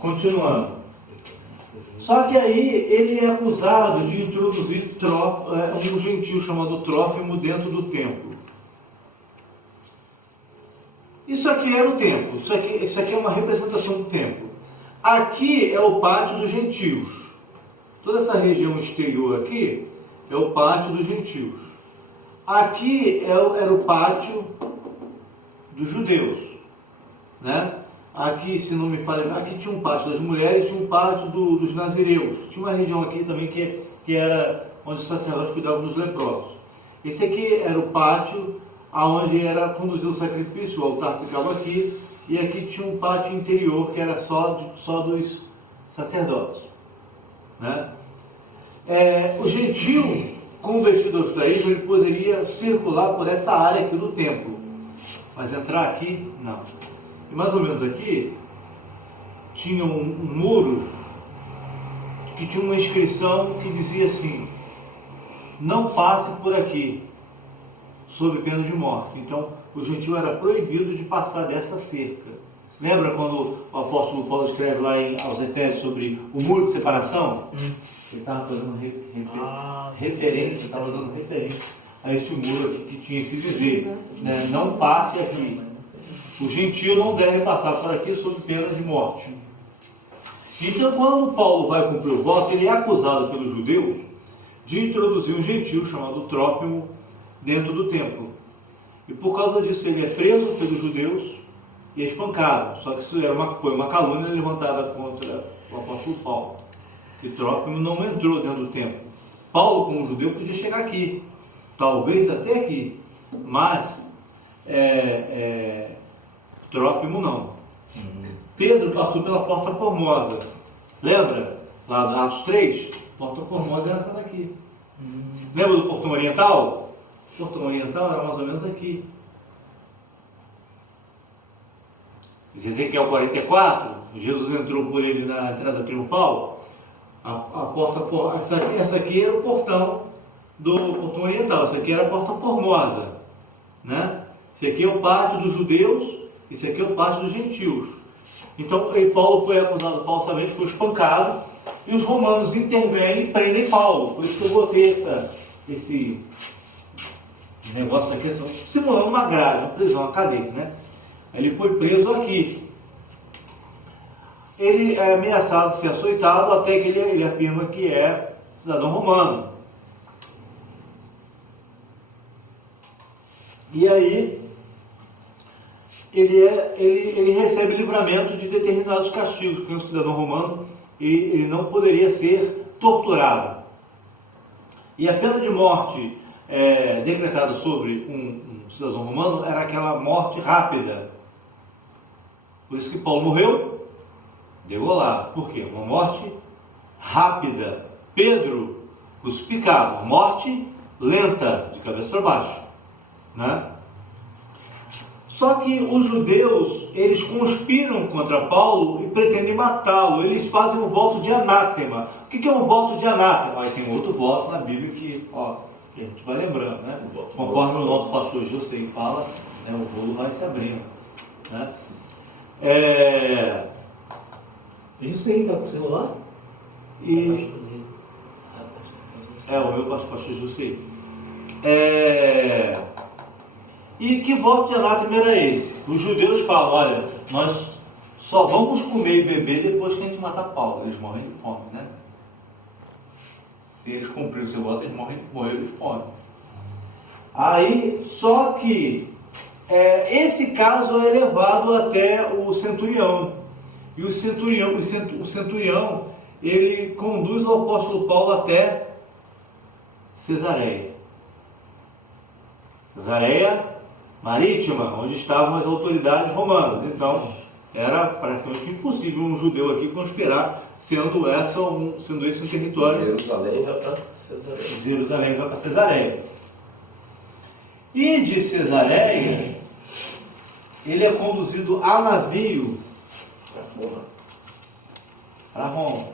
Continuando. Só que aí ele é acusado de introduzir um gentio chamado Trófimo dentro do templo. Isso aqui era o templo, isso aqui é uma representação do templo. Aqui é o pátio dos gentios. Toda essa região exterior aqui é o pátio dos gentios. Aqui era o pátio dos judeus, né? Aqui, se não me falha, aqui tinha um pátio das mulheres, tinha um pátio dos nazireus. Tinha uma região aqui também que era onde os sacerdotes cuidavam dos leprosos. Esse aqui era o pátio aonde era conduzido o sacrifício, o altar ficava aqui, e aqui tinha um pátio interior que era só dos sacerdotes, né? O gentio, com o vestido do judaísmo, ele poderia circular por essa área aqui do templo, mas entrar aqui, não. E mais ou menos aqui, tinha um muro que tinha uma inscrição que dizia assim: não passe por aqui, sob pena de morte. Então, o gentio era proibido de passar dessa cerca. Lembra quando o apóstolo Paulo escreve lá aos Efésios sobre o muro de separação? Ele estava dando referência, estava dando referência a este muro aqui que tinha esse dizer, né? Não passe aqui. O gentio não deve passar por aqui sob pena de morte. Então, quando Paulo vai cumprir o voto, ele é acusado pelos judeus de introduzir um gentio chamado Trófimo dentro do templo. E por causa disso ele é preso pelos judeus e é espancado. Só que isso foi uma calúnia levantada contra o apóstolo Paulo. E Trófimo não entrou dentro do templo. Paulo, como judeu, podia chegar aqui, talvez até aqui, mas Trófimo não. Pedro passou pela Porta Formosa. Lembra? Lá no Atos 3, Porta Formosa era essa daqui. Lembra do Portão Oriental? O Portão Oriental era mais ou menos aqui. Ezequiel 44, Jesus entrou por ele na entrada triunfal. Essa aqui era o portão do Portão Oriental. Essa aqui era a Porta Formosa, né? Esse aqui é o pátio dos judeus. Esse aqui é o pátio dos gentios. Então, Paulo foi acusado falsamente, foi espancado, e os romanos intervêm e prendem Paulo. Por isso que eu botei esse negócio aqui, simulando uma grade, uma prisão, uma cadeia, né? Ele foi preso aqui. Ele é ameaçado de ser açoitado até que ele afirma que é cidadão romano. E aí ele recebe livramento de determinados castigos, porque um cidadão romano ele não poderia ser torturado. E a pena de morte decretada sobre um cidadão romano era aquela morte rápida. Por isso que Paulo morreu degolado. Por quê? Uma morte rápida. Pedro, crucificado, morte lenta, de cabeça para baixo, né? Só que os judeus, eles conspiram contra Paulo e pretendem matá-lo. Eles fazem um voto de anátema. O que é um voto de anátema? Aí tem outro voto na Bíblia que a gente vai lembrando, né? Conforme o nosso pastor José fala, né, o bolo vai se abrindo, né? Isso aí, está com o celular? O meu pastor José. E que voto de anátema era esse? Os judeus falam: olha, nós só vamos comer e beber depois que a gente matar Paulo. Eles morrem de fome, né? Se eles cumpriram o seu voto, eles morreram de fome. Aí, só que esse caso é levado até o centurião. E o centurião, ele conduz o apóstolo Paulo até Cesareia. Cesareia Marítima, onde estavam as autoridades romanas. Então, era praticamente impossível um judeu aqui conspirar, sendo esse um território. Jerusalém vai para Cesareia. Jerusalém vai para Cesareia. E de Cesareia, ele é conduzido a navio para Roma.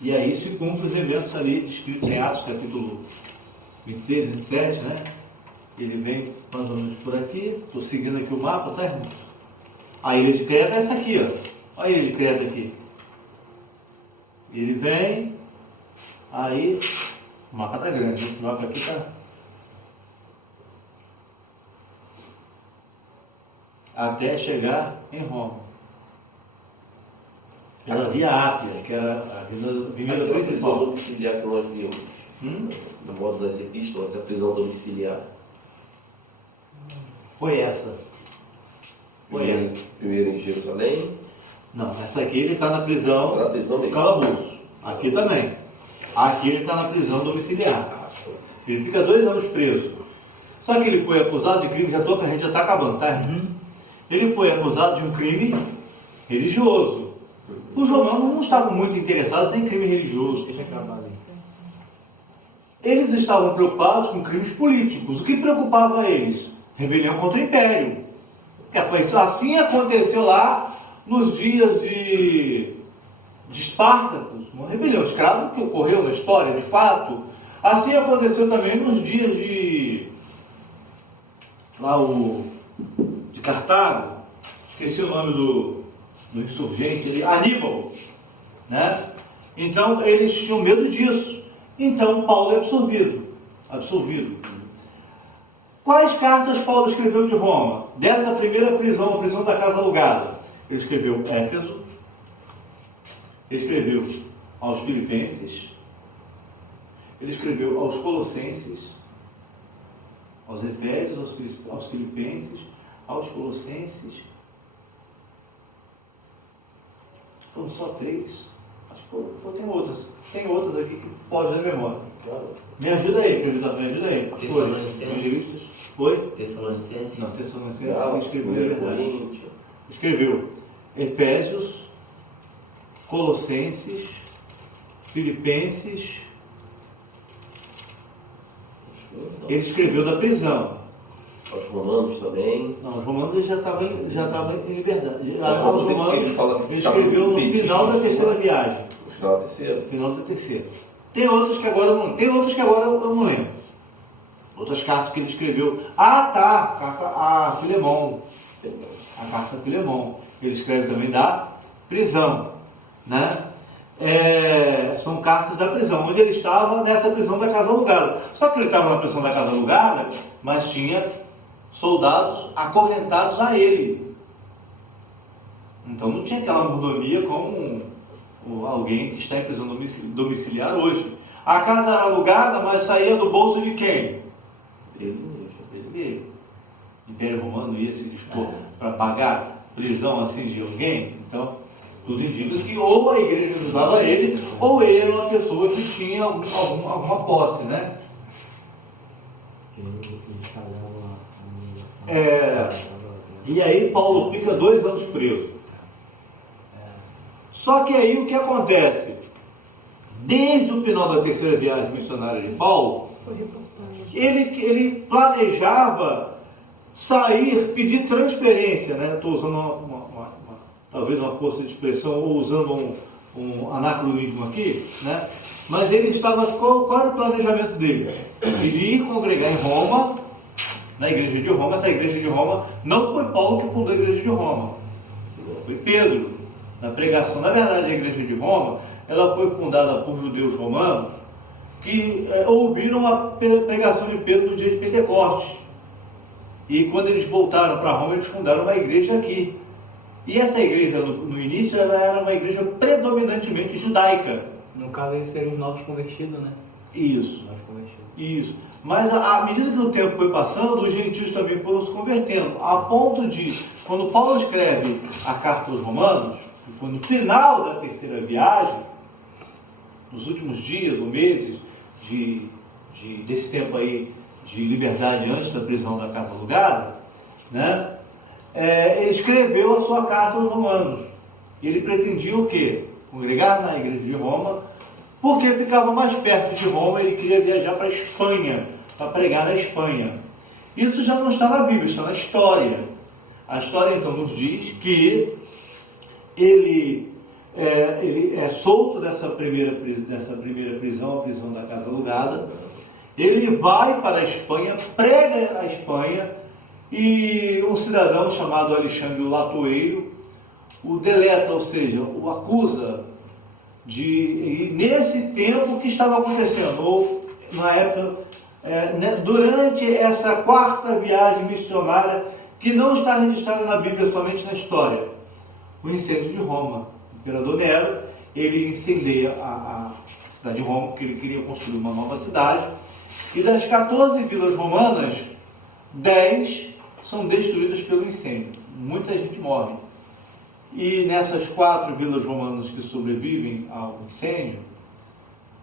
E aí se cumpre os eventos ali descritos em Atos, capítulo 26, 27, né? Ele vem mais ou menos por aqui. Estou seguindo aqui o mapa, tá, irmãos? A ilha de Creta é essa aqui, ó. Olha a ilha de Creta aqui. Ele vem, aí o mapa tá grande, esse mapa aqui tá. Até chegar em Roma. Pela Via Ápia, que era a avenida A prisão principal. domiciliar que nós vimos, no modo das epístolas, a prisão domiciliar. Foi essa. Foi essa. Primeiro em Jerusalém. Não, essa aqui ele está na prisão, Tá na prisão no mesmo. calabouço. Aqui também. Aqui ele está na prisão domiciliar. Ele fica 2 anos preso. Só que ele foi acusado de crime, a gente já está acabando, tá? Ele foi acusado de um crime religioso. Os romanos não estavam muito interessados em crime religioso. Deixa acabar ali. Eles estavam preocupados com crimes políticos. O que preocupava eles? Rebelião contra o Império. Assim aconteceu lá nos dias de Espartacus, uma rebelião escrava que ocorreu na história, de fato. Assim aconteceu também nos dias de Cartago. Esqueci o nome do insurgente, Aníbal, né? Então eles tinham medo disso. Então Paulo é absolvido. Quais cartas Paulo escreveu de Roma? Dessa primeira prisão, a prisão da casa alugada. Ele escreveu Éfeso, ele escreveu aos Filipenses, ele escreveu aos Colossenses, aos Efésios, aos Filipenses, aos Colossenses. Foram só 3. Acho que tem outras aqui que pode da memória. Me ajuda aí, previsão, me ajuda aí. Tessalonicenses. Foi? Tessalonicenses. Não, Tessalonicenses ele escreveu. Coríntios. Escreveu Efésios, Colossenses, Filipenses. Ele escreveu da prisão. Aos romanos também. Não, os romanos ele já estavam em liberdade. Mas Aos ele romanos fala que ele estavam escreveu no impedidos, final da né? terceira viagem. No final da terceira. No final da terceira. Tem outras que agora eu não lembro. Outras cartas que ele escreveu. Carta a Filemon. A carta a Filemon. Ele escreve também da prisão, né? São cartas da prisão, onde ele estava nessa prisão da casa alugada. Só que ele estava na prisão da casa alugada, mas tinha soldados acorrentados a ele. Então não tinha aquela mordomia como alguém que está em prisão domiciliar hoje. A casa era alugada, mas saía do bolso de quem? Ele mesmo. O Império Romano ia se dispor para pagar prisão assim de alguém. Então, tudo indica que ou a igreja ajudava ele, ou ele era uma pessoa que tinha alguma posse, né? E aí Paulo fica 2 anos preso. Só que aí o que acontece? Desde o final da terceira viagem missionária de Paulo, ele planejava sair, pedir transferência, né? Estou usando talvez uma força de expressão, ou usando um anacronismo aqui, né? Mas ele estava, qual era o planejamento dele? Ele ir congregar em Roma, na igreja de Roma. Essa igreja de Roma não foi Paulo que fundou a igreja de Roma, foi Pedro, na pregação. Na verdade, a igreja de Roma, ela foi fundada por judeus romanos que ouviram a pregação de Pedro no dia de Pentecostes. E quando eles voltaram para Roma, eles fundaram uma igreja aqui. E essa igreja, no início, ela era uma igreja predominantemente judaica. No caso, eles seriam os novos convertidos, né? Isso. Novos convertidos. Isso. Mas à medida que o tempo foi passando, os gentios também foram se convertendo. A ponto de, quando Paulo escreve a carta aos Romanos, que foi no final da terceira viagem, nos últimos dias ou meses desse tempo aí de liberdade antes da prisão da casa alugada, né? Ele escreveu a sua carta aos Romanos. Ele pretendia o quê? Congregar na igreja de Roma, porque ficava mais perto de Roma. Ele queria viajar para a Espanha, para pregar na Espanha. Isso já não está na Bíblia, está na história. A história então nos diz que ele é solto dessa primeira prisão, a prisão da casa alugada. Ele vai para a Espanha, prega na Espanha, e um cidadão chamado Alexandre Latoeiro o deleta, ou seja, o acusa de, nesse tempo que estava acontecendo, ou na época, durante essa quarta viagem missionária, que não está registrada na Bíblia, somente na história, o incêndio de Roma. O imperador Nero, ele incendeia a cidade de Roma, porque ele queria construir uma nova cidade, e das 14 vilas romanas, 10 são destruídas pelo incêndio. Muita gente morre. E nessas 4 vilas romanas que sobrevivem ao incêndio,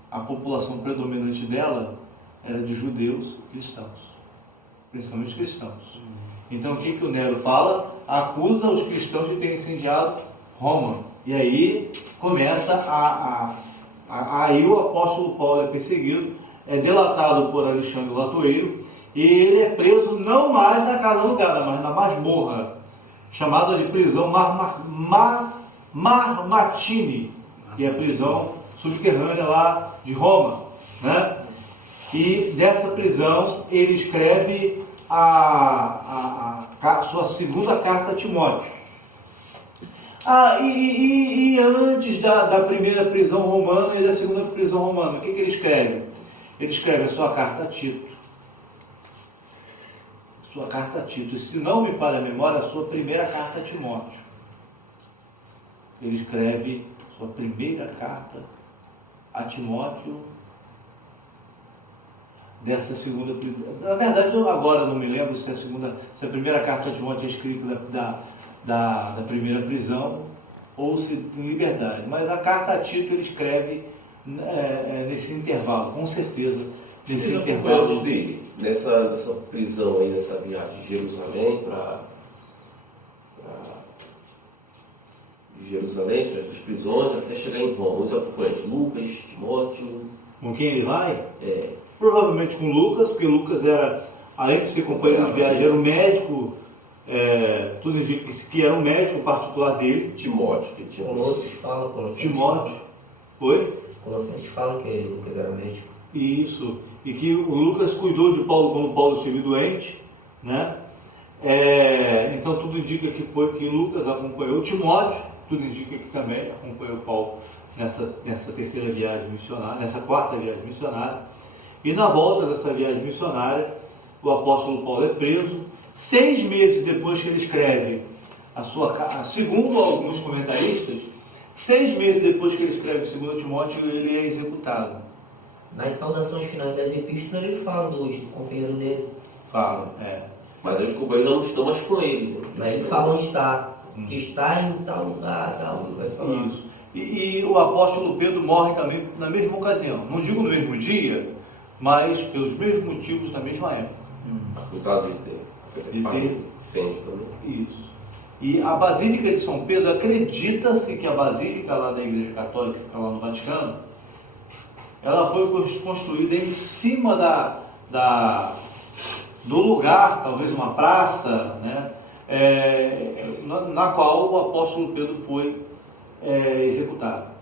a população predominante dela era de judeus cristãos, principalmente cristãos. Então o que o Nero fala? Acusa os cristãos de terem incendiado Roma. E aí começa aí o apóstolo Paulo é perseguido, é delatado por Alexandre Latoeiro, e ele é preso não mais na casa alugada, mas na masmorra, chamada de prisão Marmatini, que é a prisão subterrânea lá de Roma, né? E dessa prisão ele escreve a sua segunda carta a Timóteo. E antes da primeira prisão romana e da segunda prisão romana, o que ele escreve? Ele escreve a sua carta a Tito. Sua carta a Tito. E se não me falha a memória, a sua primeira carta a Timóteo. Ele escreve sua primeira carta a Timóteo dessa segunda prisão. Na verdade, eu agora não me lembro se a primeira carta a Timóteo é escrita da primeira prisão ou se em liberdade. Mas a carta a Tito ele escreve nesse intervalo, com certeza. Nesse intervalo dele, nessa prisão aí, nessa viagem de Jerusalém para Jerusalém, essas prisões, até chegar em Roma. Os acompanhantes, Lucas, Timóteo. Com quem ele vai? Provavelmente com Lucas, porque Lucas era, além de ser companheiro de viagem, era um médico, tudo indica que era um médico particular dele. Timóteo, que tinha. Colossenses fala, Colossenses Timóteo. Oi? Colossenses fala que Lucas era médico. Isso. E que o Lucas cuidou de Paulo quando Paulo esteve doente, né? Então tudo indica que Lucas acompanhou Timóteo, tudo indica que também acompanhou Paulo nessa terceira viagem missionária, nessa quarta viagem missionária. E na volta dessa viagem missionária, o apóstolo Paulo é preso. 6 meses depois que ele escreve segundo alguns comentaristas, 6 meses depois que ele escreve 2 Timóteo, ele é executado. Nas saudações finais das epístolas ele fala do companheiro dele. Fala, Mas aí os companheiros não estão mais com ele. Né? Mas ele fala onde está. Que está em tal lugar, tal. Vai falar. Isso. E o apóstolo Pedro morre também na mesma ocasião. Não digo no mesmo dia, mas pelos mesmos motivos na mesma época. Acusado de ter incêndio também. Isso. E a Basílica de São Pedro, acredita-se que a Basílica lá da Igreja Católica, que fica lá no Vaticano, ela foi construída em cima do lugar, talvez uma praça, né? Na qual o apóstolo Pedro foi executado.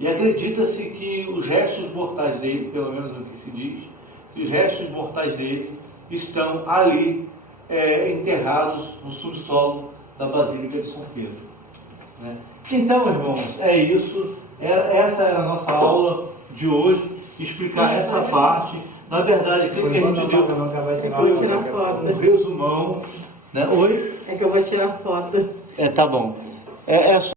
E acredita-se que os restos mortais dele, pelo menos no que se diz, que os restos mortais dele estão ali enterrados no subsolo da Basílica de São Pedro, né? Então, irmãos, é isso. Essa era a nossa aula de hoje, explicar essa parte. Na verdade, aquilo que a gente deu vou tirar foto. um resumão, né? Oi? É que eu vou tirar foto. Tá bom.